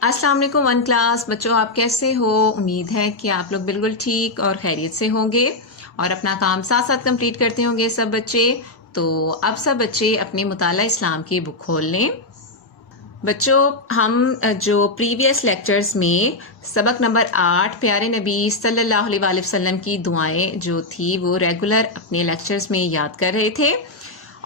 अस्सलाम वालेकुम one class बच्चों, आप कैसे हो। उम्मीद है कि आप लोग बिल्कुल ठीक और खैरियत से होंगे और अपना काम साथ साथ कंप्लीट करते होंगे सब बच्चे। तो अब सब बच्चे अपने मुताला इस्लाम की बुक खोल लें। बच्चों, हम जो प्रीवियस लेक्चर्स में सबक नंबर 8 प्यारे नबी सल्लल्लाहु अलैहि वसल्लम की दुआएं जो थी वो रेगुलर अपने लेक्चर्स में याद कर रहे थे।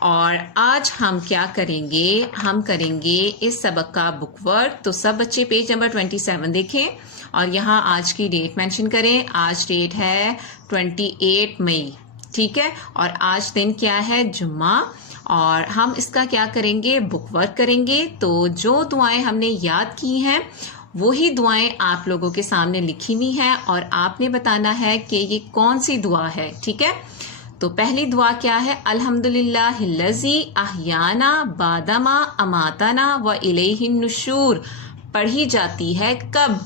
और आज हम क्या करेंगे, हम करेंगे इस सबक का बुक वर्क। तो सब बच्चे पेज नंबर 27 देखें और यहाँ आज की डेट मेंशन करें। आज डेट है 28 मई, ठीक है। और आज दिन क्या है, जुम्मा। और हम इसका क्या करेंगे, बुक वर्क करेंगे। तो जो दुआएं हमने याद की हैं वही दुआएं आप लोगों के सामने लिखी हुई हैं और आपने बताना है कि ये कौन सी दुआ है, ठीक है। तो पहली दुआ क्या है, अल्हम्दुलिल्लाहिल्लज़ी अहयाना बादमा अमातना व इलैहिन नुशूर। पढ़ी जाती है कब,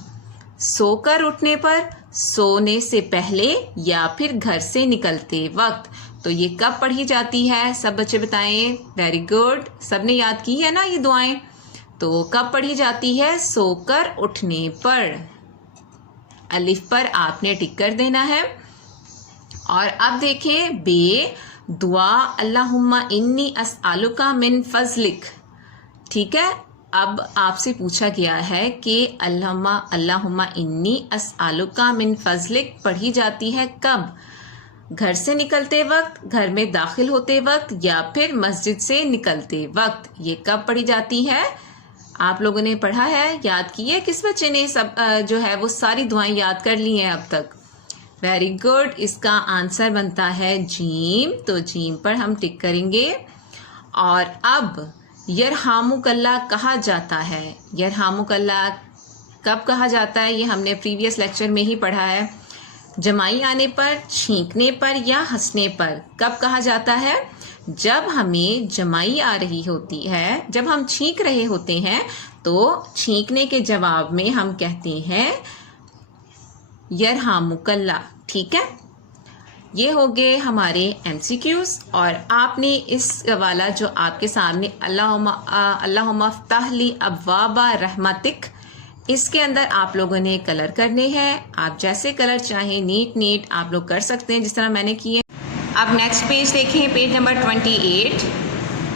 सोकर उठने पर, सोने से पहले या फिर घर से निकलते वक्त। तो ये कब पढ़ी जाती है, सब बच्चे बताएं। वेरी गुड, सबने याद की है ना ये दुआएं। तो कब पढ़ी जाती है, सोकर उठने पर। अलिफ पर आपने टिक कर देना है। और अब देखें बे दुआ, अल्लाहुम्मा इन्नी अस्अलुका मिन फज़लिक, ठीक है। अब आपसे पूछा गया है कि अल्लाहुम्मा इन्नी अस्अलुका मिन फज़लिक पढ़ी जाती है कब, घर से निकलते वक्त, घर में दाखिल होते वक्त या फिर मस्जिद से निकलते वक्त। ये कब पढ़ी जाती है, आप लोगों ने पढ़ा है, याद की है। किस बच्चे ने सब जो है वो सारी दुआएं याद कर ली हैं अब तक। वेरी गुड, इसका आंसर बनता है जीम। तो जीम पर हम टिक करेंगे। और अब यरहामुकल्ला कहा जाता है। यरहामुकल्ला कब कहा जाता है, ये हमने प्रीवियस लेक्चर में ही पढ़ा है। जमाई आने पर, छींकने पर या हंसने पर कब कहा जाता है, जब हमें जमाई आ रही होती है, जब हम छींक रहे होते हैं तो छींकने के जवाब में हम कहते हैं यरहामुकल्ला, ठीक है। ये हो गए हमारे MCQs। और आपने इस वाला जो आपके सामने अल्लाहुम्मा फ़्तह ली अब्वाबा रहमतिक, इसके अंदर आप लोगों ने कलर करने हैं। आप जैसे कलर चाहें नीट आप लोग कर सकते हैं, जिस तरह मैंने किए। अब नेक्स्ट पेज देखें, पेज नंबर 28।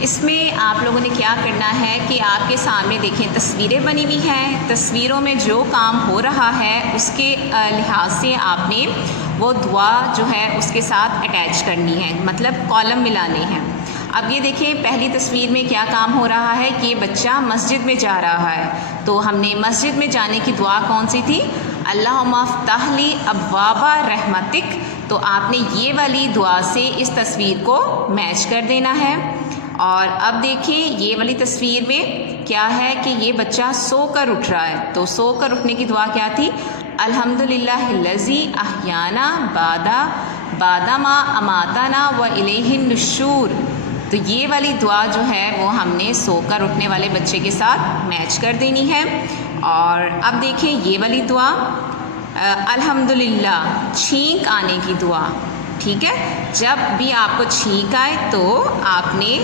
इसमें आप लोगों ने क्या करना है कि आपके सामने देखें तस्वीरें बनी हुई हैं। तस्वीरों में जो काम हो रहा है उसके लिहाज से आपने वो दुआ जो है उसके साथ अटैच करनी है, मतलब कॉलम मिलाने हैं। अब ये देखें, पहली तस्वीर में क्या काम हो रहा है कि बच्चा मस्जिद में जा रहा है। तो हमने मस्जिद में जाने की दुआ कौन सी थी, अल्लाहुम्मा फ़्तह ली अब्वाबा रहमतिक। तो आपने ये वाली दुआ से इस तस्वीर को मैच कर देना है। और अब देखिए ये वाली तस्वीर में क्या है कि ये बच्चा सोकर उठ रहा है। तो सोकर उठने की दुआ क्या थी, अल्हम्दुलिल्लाहिल्लज़ी अहयाना बादमा अमातना व इलैहिन नुशूर। तो ये वाली दुआ जो है वो हमने सोकर उठने वाले बच्चे के साथ मैच कर देनी है। और अब देखिए ये वाली दुआ अल्हम्दुलिल्लाह छींक आने की दुआ, ठीक है। जब भी आपको छींक आए तो आपने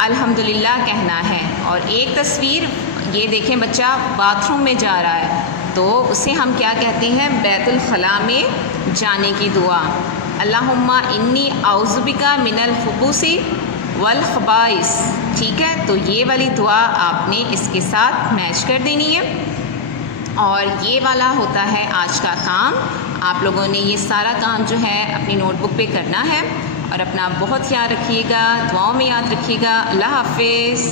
अल्हम्दुलिल्लाह कहना है। और एक तस्वीर ये देखें, बच्चा बाथरूम में जा रहा है तो उसे हम क्या कहते हैं, बैतुल खला में जाने की दुआ, अल्लाहुम्मा इन्नी औज़ुबिका मिनल खुबूसी वल खबाइस, ठीक है। तो ये वाली दुआ आपने इसके साथ मैच कर देनी है। और ये वाला होता है आज का काम। आप लोगों ने ये सारा काम जो है अपनी नोटबुक पे करना है। और अपना बहुत ख्याल रखिएगा, दुआओं में याद रखिएगा। अल्लाह हाफिज़।